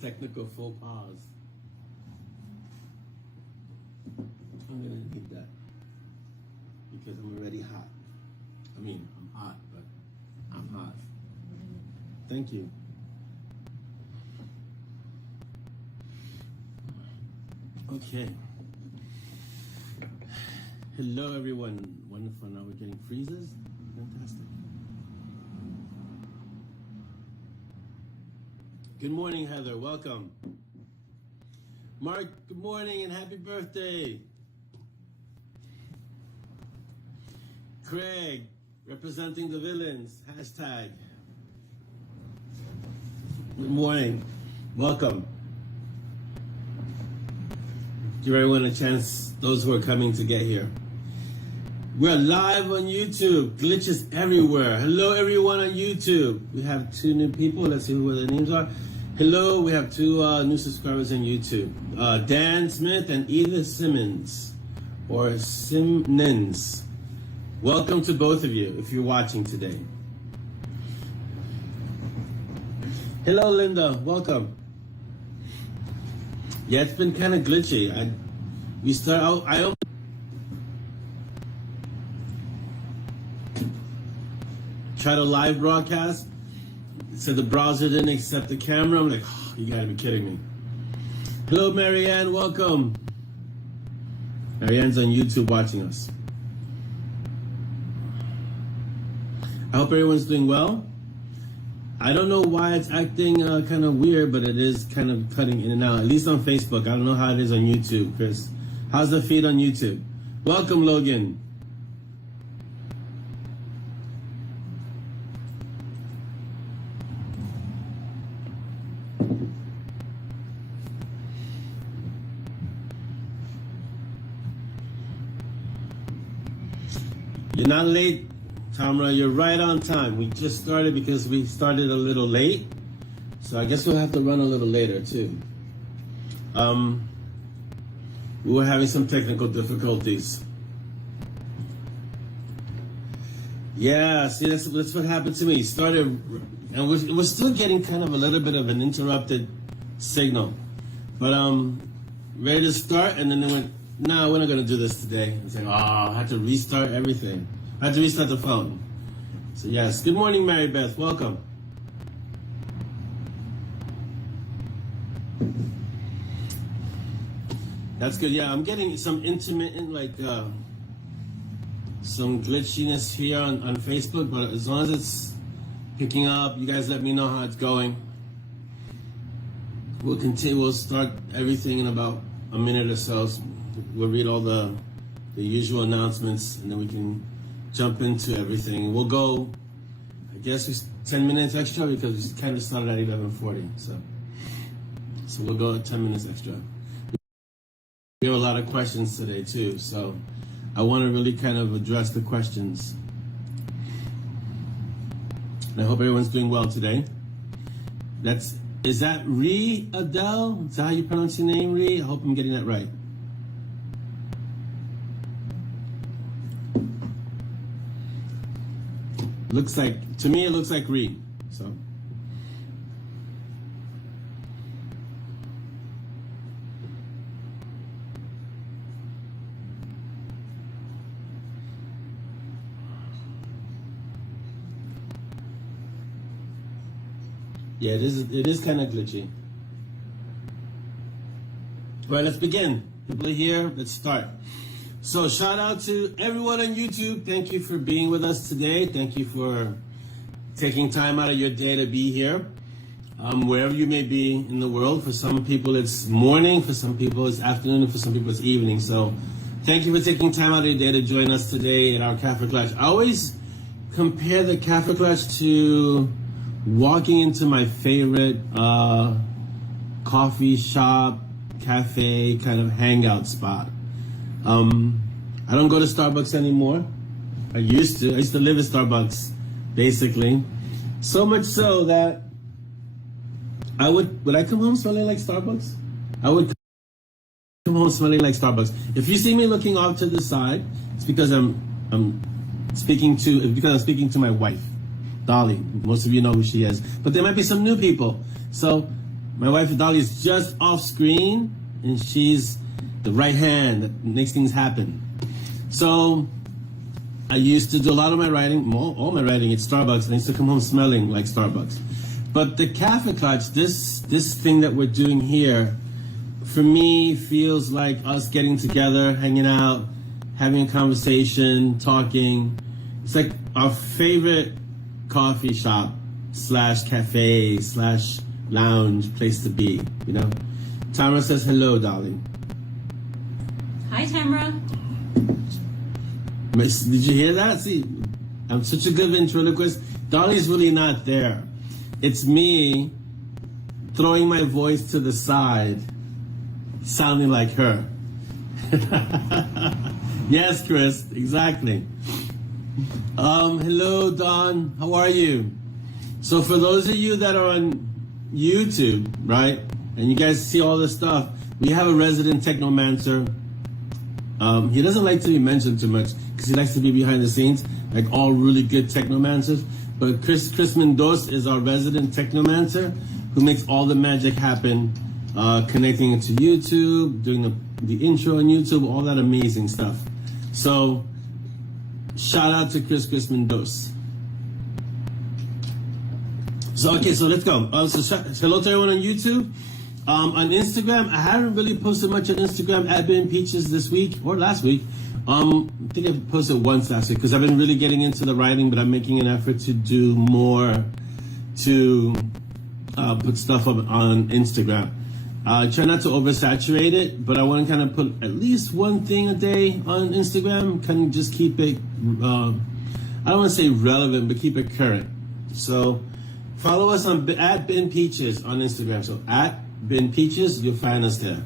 Technical faux pas. I'm gonna need that because I'm already hot. I mean, I'm hot, but I'm hot. Thank you. Okay. Hello, everyone. Wonderful. Now we're getting freezes. Fantastic. Good morning, Heather. Welcome. Mark, good morning and happy birthday. Craig, representing the villains. Hashtag. Good morning. Welcome. Give everyone a chance, those who are coming to get here. We're live on YouTube. Glitches everywhere. Hello, everyone on YouTube. We have 2 new people. Let's see who their names are. Hello, we have 2 new subscribers on YouTube. Dan Smith and Edith Simmons, or Simnins. Welcome to both of you, if you're watching today. Hello, Linda. Welcome. Yeah, it's been kind of glitchy. We start out. I tried a live broadcast. It said the browser didn't accept the camera. I'm like, oh, you gotta be kidding me. Hello, Marianne. Welcome. Marianne's on YouTube watching us. I hope everyone's doing well. I don't know why it's acting kind of weird, but it is kind of cutting in and out, at least on Facebook. I don't know how it is on YouTube, Chris. How's the feed on YouTube? Welcome, Logan. You're not late, Tamara. You're right on time. We just started because we started a little late. So I guess we'll have to run a little later, too. We were having some technical difficulties. Yeah, see, that's what happened to me. Started, and we're still getting kind of a little bit of an interrupted signal. But ready to start, and then they went, no, we're not going to do this today. It's like, oh, I had to restart everything. I had to restart the phone. So yes, good morning, Mary Beth. Welcome. That's good. Yeah, I'm getting some intermittent, like, some glitchiness here on Facebook, but as long as it's picking up, you guys let me know how it's going. We'll continue. We'll start everything in about a minute or so. We'll read all the usual announcements, and then we can jump into everything. We'll go, I guess, 10 minutes extra because we kind of started at 11:40. So we'll go 10 minutes extra. We have a lot of questions today too, so I want to really kind of address the questions. And I hope everyone's doing well today. Is that Ree Adele? Is that how you pronounce your name, Ree? I hope I'm getting that right. Looks like, to me, it looks like Ree. So. Yeah, it is kind of glitchy. All right, let's begin. People are here. Let's start. So shout out to everyone on YouTube. Thank you for being with us today. Thank you for taking time out of your day to be here. Wherever you may be in the world. For some people it's morning, for some people it's afternoon, and for some people it's evening. So thank you for taking time out of your day to join us today at our Kaffeeklatsch. I always compare the Kaffeeklatsch to walking into my favorite coffee shop, cafe kind of hangout spot. I don't go to Starbucks anymore. I used to live at Starbucks, basically. So much so that would I come home smelling like Starbucks? I would come home smelling like Starbucks. If you see me looking off to the side, it's because I'm speaking to my wife, Dolly. Most of you know who she is, but there might be some new people. So my wife Dolly is just off screen, and she's the right hand that makes things happen. So I used to do a lot of my writing, all my writing at Starbucks, and I used to come home smelling like Starbucks. But the Kaffeeklatsch, this thing that we're doing here, for me, feels like us getting together, hanging out, having a conversation, talking. It's like our favorite coffee shop / cafe / lounge place to be, you know? Tamara says hello, Dolly. Hi, Tamara. Did you hear that? See, I'm such a good ventriloquist. Dolly's really not there. It's me throwing my voice to the side, sounding like her. Yes, Chris, exactly. Hello, Don. How are you? So for those of you that are on YouTube, right, and you guys see all this stuff, we have a resident technomancer. He doesn't like to be mentioned too much because he likes to be behind the scenes, like all really good technomancers. But Chris Mendoza is our resident technomancer who makes all the magic happen, connecting it to YouTube, doing the intro on YouTube, all that amazing stuff. So shout out to Chris Mendoza. So okay, so let's go. So hello to everyone on YouTube. On Instagram, I haven't really posted much on Instagram at Ben Peaches this week or last week. I think I posted once last week because I've been really getting into the writing, but I'm making an effort to do more to put stuff up on Instagram. Try not to oversaturate it, but I want to kind of put at least one thing a day on Instagram, kind of just keep it, I don't want to say relevant, but keep it current. So follow us at Ben Peaches on Instagram. So at Ben Peaches, you'll find us there.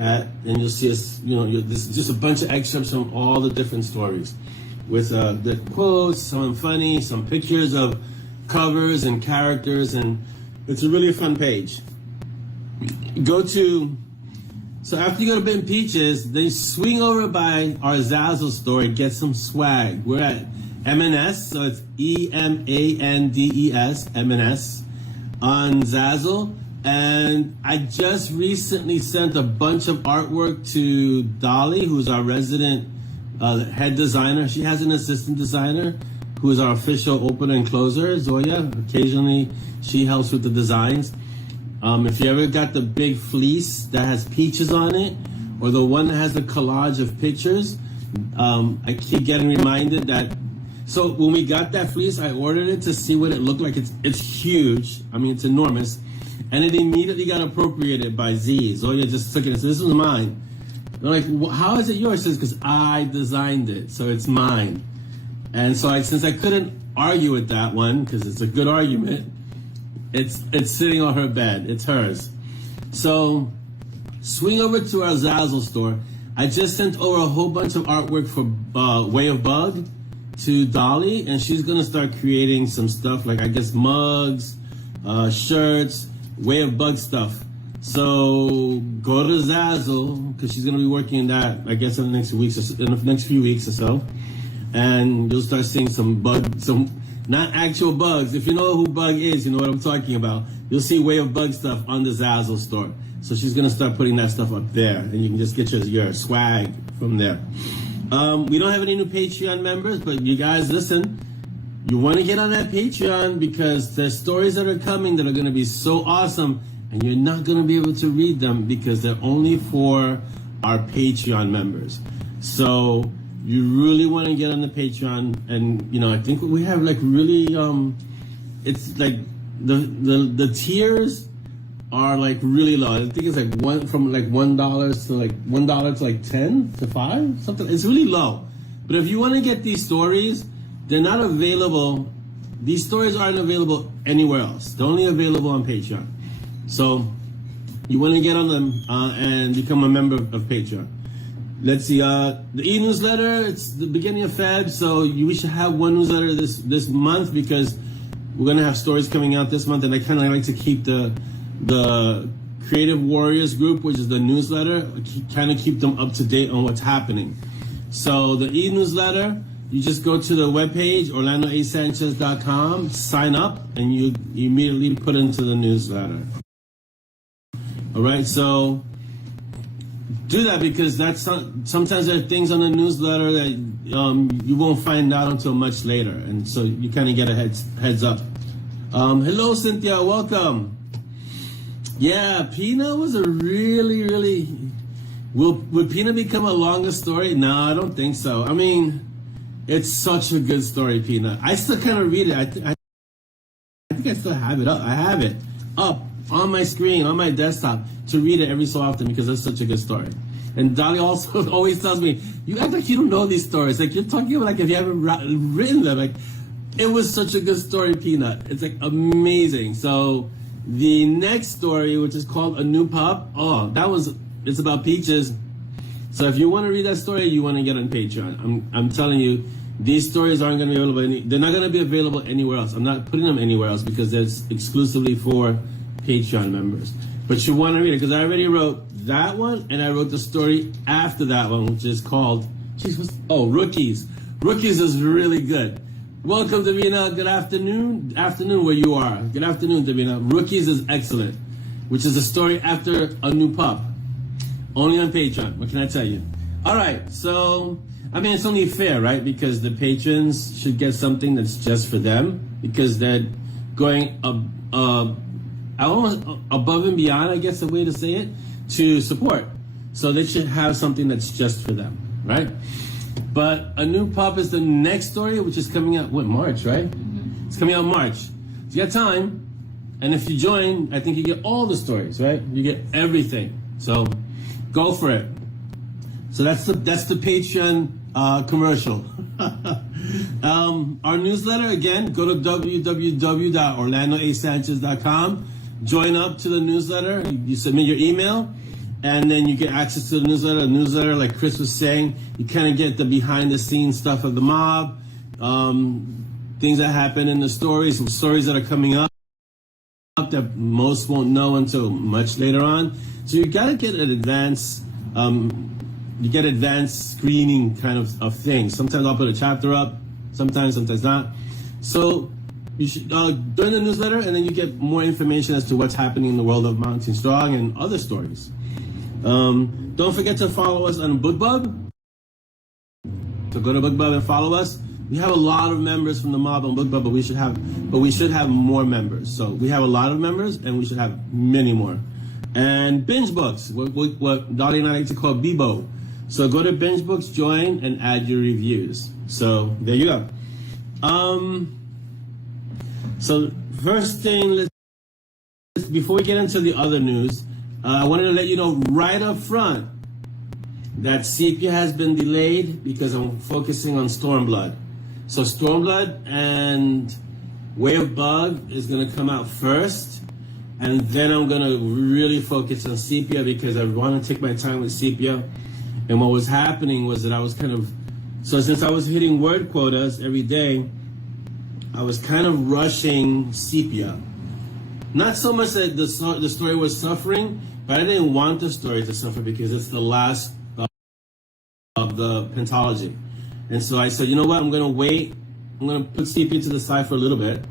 And you'll see us, this is just a bunch of excerpts from all the different stories with the quotes, some funny, some pictures of covers and characters, and it's a really fun page. So after you go to Ben Peaches, then swing over by our ZAZZLE store and get some swag. We're at M&S, so it's EMANDES, M&S, on ZAZZLE. And I just recently sent a bunch of artwork to Dolly, who's our resident head designer. She has an assistant designer who is our official opener and closer, Zoya. Occasionally, she helps with the designs. If you ever got the big fleece that has peaches on it, or the one that has a collage of pictures, I keep getting reminded that. So when we got that fleece, I ordered it to see what it looked like. It's huge. I mean, it's enormous. And it immediately got appropriated by Z. Zoya just took it and said, this was mine. They're like, well, how is it yours? She says, because I designed it, so it's mine. And so since I couldn't argue with that one, because it's a good argument, it's sitting on her bed. It's hers. So swing over to our ZAZZLE store. I just sent over a whole bunch of artwork for Way of Bug to Dolly, and she's going to start creating some stuff like, I guess, mugs, shirts, Way of Bug stuff. So go to ZAZZLE because she's gonna be working on that, I guess, in the next few weeks or so, and you'll start seeing some not actual bugs. If you know who Bug is, you know what I'm talking about. You'll see Way of Bug stuff on the ZAZZLE store. So she's gonna start putting that stuff up there, and you can just get your swag from there. We don't have any new Patreon members, but you guys, listen. you want to get on that Patreon because there's stories that are coming that are going to be so awesome, and you're not going to be able to read them because they're only for our Patreon members. So you really want to get on the Patreon, and you know, I think we have like really it's like the tiers are like really low. I think it's like $1 to like $1 to like 10 to 5 something. It's really low. But if you want to get these stories, they're not available. These stories aren't available anywhere else. They're only available on Patreon. So you want to get on them and become a member of Patreon. Let's see, the e-newsletter, it's the beginning of Feb, so we should have one newsletter this month because we're going to have stories coming out this month, and I kind of like to keep the Creative Warriors group, which is the newsletter, kind of keep them up to date on what's happening. So the e-newsletter, you just go to the webpage, orlandoasanchez.com, sign up, and you immediately put into the newsletter. All right, so do that because sometimes there are things on the newsletter that you won't find out until much later, and so you kind of get a heads up. Hello, Cynthia, welcome. Yeah, Pina was a really. Would Pina become a longer story? No, I don't think so. I mean, it's such a good story, Pina. I still kind of read it. I think I still have it up. I have it up on my screen, on my desktop, to read it every so often because it's such a good story. And Dolly also always tells me, you act like you don't know these stories. Like, you're talking about like if you haven't written them. Like, it was such a good story, Peanut. It's like amazing. So the next story, which is called A New Pup, it's about peaches. So if you want to read that story, you want to get on Patreon. I'm telling you, these stories aren't going to be available. They're not going to be available anywhere else. I'm not putting them anywhere else because it's exclusively for Patreon members. But you want to read it because I already wrote that one, and I wrote the story after that one, which is called, Rookies. Rookies is really good. Welcome, Davina. Good afternoon. Afternoon where you are. Good afternoon, Davina. Rookies is excellent, which is a story after A New Pup. Only on Patreon. What can I tell you? All right. So, I mean, it's only fair, right? Because the patrons should get something that's just for them because they're going almost above and beyond, I guess the way to say it, to support. So they should have something that's just for them, right? But A New Pup is the next story, which is coming out, March, right? Mm-hmm. It's coming out March. So you got time. And if you join, I think you get all the stories, right? You get everything. So go for it. So that's the Patreon commercial. Our newsletter, again, go to www.orlandoasanchez.com. Join up to the newsletter. You submit your email, and then you get access to the newsletter. The newsletter, like Chris was saying, you kind of get the behind-the-scenes stuff of the mob, things that happen in the stories that are coming up that most won't know until much later on. So you got to get an advanced, screening kind of things. Sometimes I'll put a chapter up, sometimes not. So you should join the newsletter, and then you get more information as to what's happening in the world of Mountain Strong and other stories. Don't forget to follow us on BookBub. So go to BookBub and follow us. We have a lot of members from the mob on BookBub, but we should have more members. So we have a lot of members, and we should have many more. And Binge Books, what Dolly and I like to call Bebo. So go to Binge Books, join, and add your reviews. So there you go. So first thing, before we get into the other news, I wanted to let you know right up front that Sepia has been delayed because I'm focusing on Stormblood. So Stormblood and Way of Bug is going to come out first, and then I'm going to really focus on Sepia because I want to take my time with Sepia. And what was happening was that I was since I was hitting word quotas every day, I was kind of rushing Sepia. Not so much that the story was suffering, but I didn't want the story to suffer because it's the last of the pentology. And so I said, you know what, I'm going to wait. I'm going to put Sepia to the side for a little bit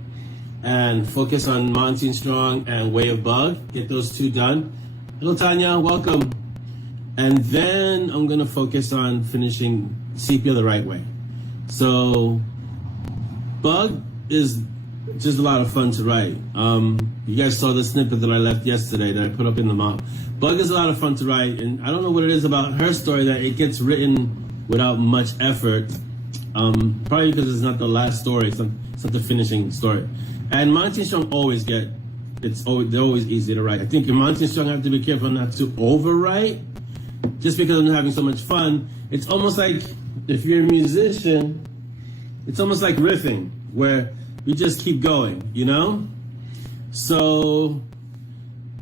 and focus on Mountain Strong and Way of Bug. Get those two done. Hello, Tanya. Welcome. And then I'm going to focus on finishing Sepia the right way. So, Bug is just a lot of fun to write. You guys saw the snippet that I left yesterday that I put up in the mob. Bug is a lot of fun to write, and I don't know what it is about her story that it gets written without much effort. Probably because it's not the last story, it's not the finishing story. And Monty and Strong they're always easy to write. I think in Monty and Strong I have to be careful not to overwrite, just because I'm having so much fun. It's almost like, if you're a musician, it's almost like riffing, where you just keep going, you know? So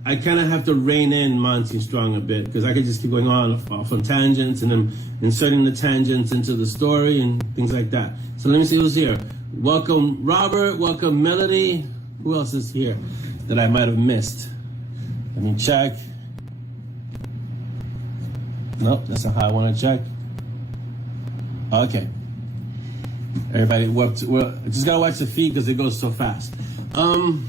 I kind of have to rein in Monty and Strong a bit, because I could just keep going off on tangents and then inserting the tangents into the story and things like that. So let me see who's here. Welcome Robert, welcome Melody. Who else is here that I might have missed? Let me check. Nope, that's not how I want to check. Okay. Everybody, I just gotta watch the feed because it goes so fast. Bug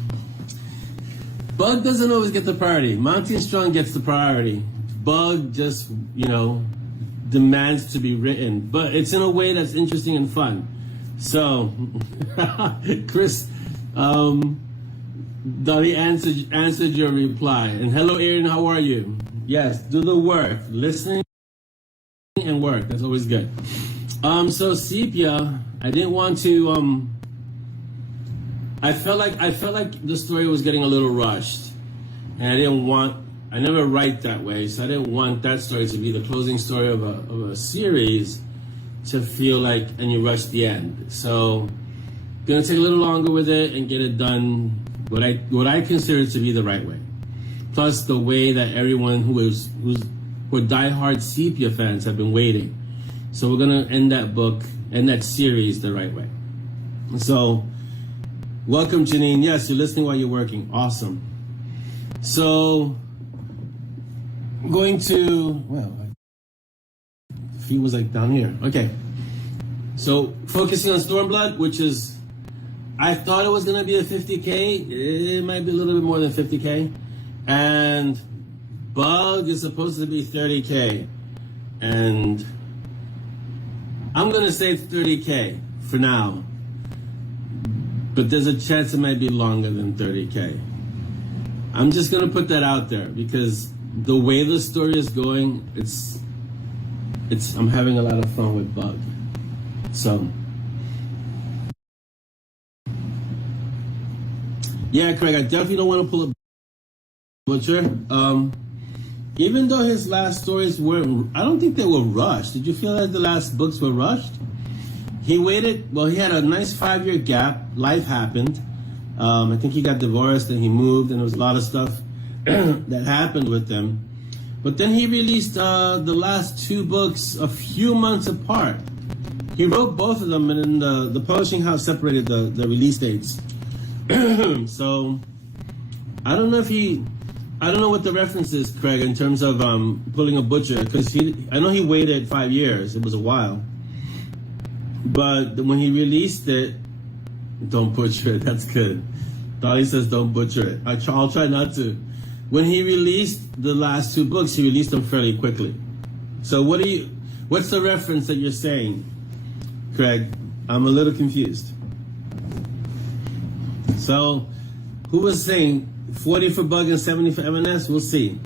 doesn't always get the priority. Monty and Strong gets the priority. Bug just, demands to be written, but it's in a way that's interesting and fun. So, Chris, Dolly answered your reply. And hello, Aaron, how are you? Yes, do the work. Listening and work. That's always good. So Sepia, I didn't want to, I felt like the story was getting a little rushed. And I never write that way, so I didn't want that story to be the closing story of a series to feel like, and you rush the end. So, gonna take a little longer with it and get it done what I consider to be the right way. Plus the way that everyone who are diehard Sepia fans have been waiting. So we're gonna end that series the right way. So, welcome Janine. Yes, you're listening while you're working. Awesome. So, I'm going to, the feed was like down here. Okay. So, focusing on Stormblood, which is, I thought it was going to be a 50K. It might be a little bit more than 50K. And Bug is supposed to be 30K. And I'm going to say it's 30K for now. But there's a chance it might be longer than 30K. I'm just going to put that out there because the way the story is going, I'm having a lot of fun with Bug. So, yeah, Craig, I definitely don't want to pull a butcher. Even though his last stories I don't think they were rushed. Did you feel like the last books were rushed? He waited, he had a nice 5-year gap. Life happened. I think he got divorced and he moved, and there was a lot of stuff that happened with them. But then he released the last 2 books a few months apart. He wrote both of them, and then the publishing house separated the release dates. So I don't know what the reference is, Craig, in terms of pulling a butcher, because I know he waited 5 years. It was a while. But when he released it, don't butcher it. That's good. Dolly says don't butcher it. I'll try not to. When he released the last 2 books, he released them fairly quickly. So what's the reference that you're saying, Craig? I'm a little confused. So, who was saying 40 for Bug and 70 for M&S? We'll see.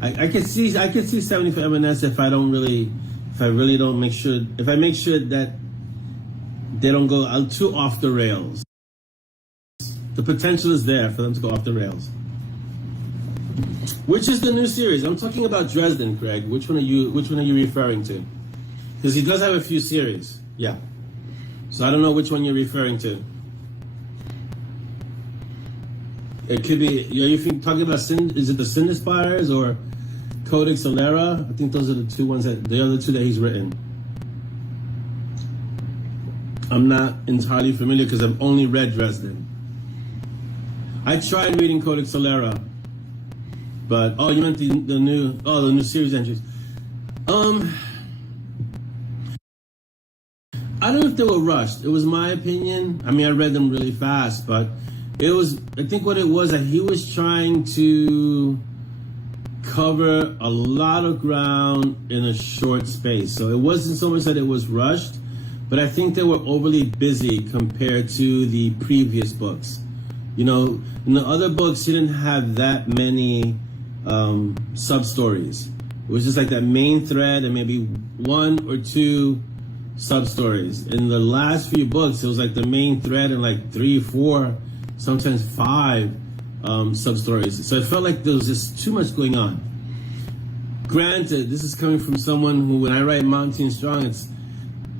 I could see 70 for M&S if I make sure that they don't go too off the rails. The potential is there for them to go off the rails. Which is the new series? I'm talking about Dresden, Craig. Which one are you referring to? Because he does have a few series. Yeah. So I don't know which one you're referring to. It could be, are you talking about is it the Sin Spires or Codex Alera? I think those are the other two that he's written. I'm not entirely familiar because I've only read Dresden. I tried reading Codex Alera, but you meant the new series entries. I don't know if they were rushed. It was my opinion. I mean, I read them really fast, but I think what it was that he was trying to cover a lot of ground in a short space. So it wasn't so much that it was rushed, but I think they were overly busy compared to the previous books. You know, in the other books, you didn't have that many sub-stories. It was just like that main thread and maybe one or two sub-stories. In the last few books, it was like the main thread and like 3, 4, sometimes 5 sub-stories. So it felt like there was just too much going on. Granted, this is coming from someone who, when I write Mountain Strong, it's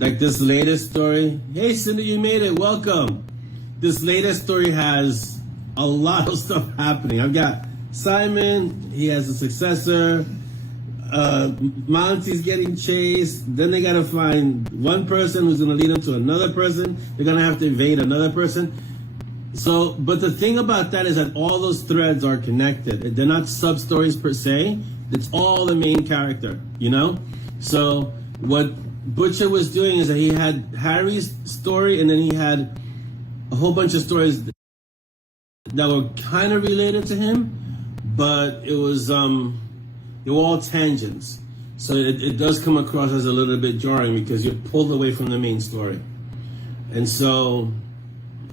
like this latest story. Hey, Cindy, you made it. Welcome. This latest story has a lot of stuff happening. I've got Simon. He has a successor. Monty's getting chased. Then they got to find one person who's going to lead them to another person. They're going to have to evade another person. So, but the thing about that is that all those threads are connected. They're not sub-stories per se. It's all the main character, you know? So what Butcher was doing is that he had Harry's story and then he had a whole bunch of stories that were kind of related to him, but it was, they were all tangents. So it does come across as a little bit jarring because you're pulled away from the main story. And so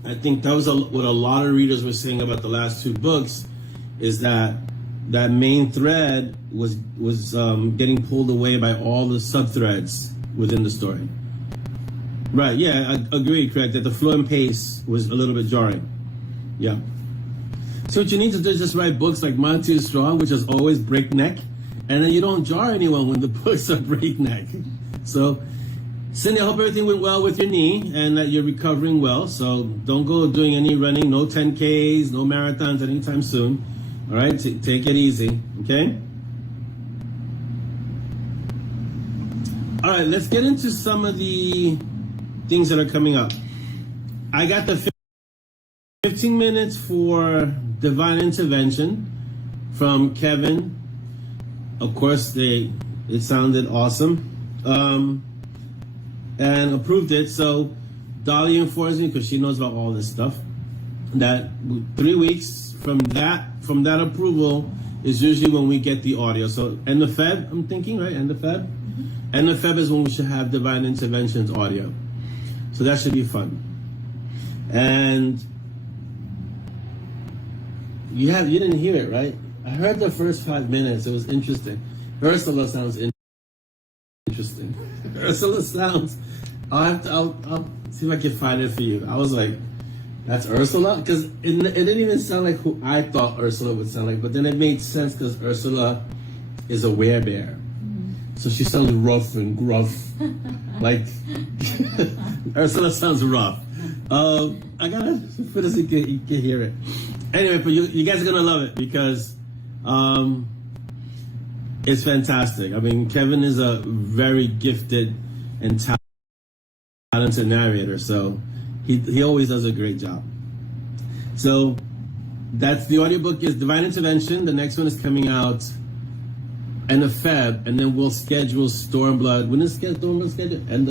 I think that was what a lot of readers were saying about the last 2 books, is that that main thread was getting pulled away by all the sub-threads within the story. Right, yeah, I agree, Craig, that the flow and pace was a little bit jarring. Yeah. So what you need to do is just write books like Monty is Strong, which is always breakneck, and then you don't jar anyone when the books are breakneck. So, Cindy, I hope everything went well with your knee and that you're recovering well. So don't go doing any running, no 10Ks, no marathons anytime soon. All right, take it easy, okay? All right, let's get into some of the things that are coming up. I got the 15 minutes for Divine Intervention from Kevin. Of course, it sounded awesome, and approved it. So Dolly informs me, because she knows about all this stuff, that 3 weeks from that approval is usually when we get the audio. So end of Feb, I'm thinking, right? End of Feb? Mm-hmm. End of Feb is when we should have Divine Interventions audio. So that should be fun. And you didn't hear it, right? I heard the first 5 minutes. It was interesting. Ursula sounds interesting. Ursula sounds. I'll see if I can find it for you. I was like, that's Ursula? Because it didn't even sound like who I thought Ursula would sound like, but then it made sense because Ursula is a werebear. So she sounds rough and gruff. Like, Ursula sounds rough. I gotta put this so you can hear it. Anyway, but you guys are gonna love it because it's fantastic. I mean, Kevin is a very gifted and talented narrator, so he always does a great job. So that's the audiobook is Divine Intervention. The next one is coming out end of Feb, and then we'll schedule Stormblood. When is Stormblood scheduled? End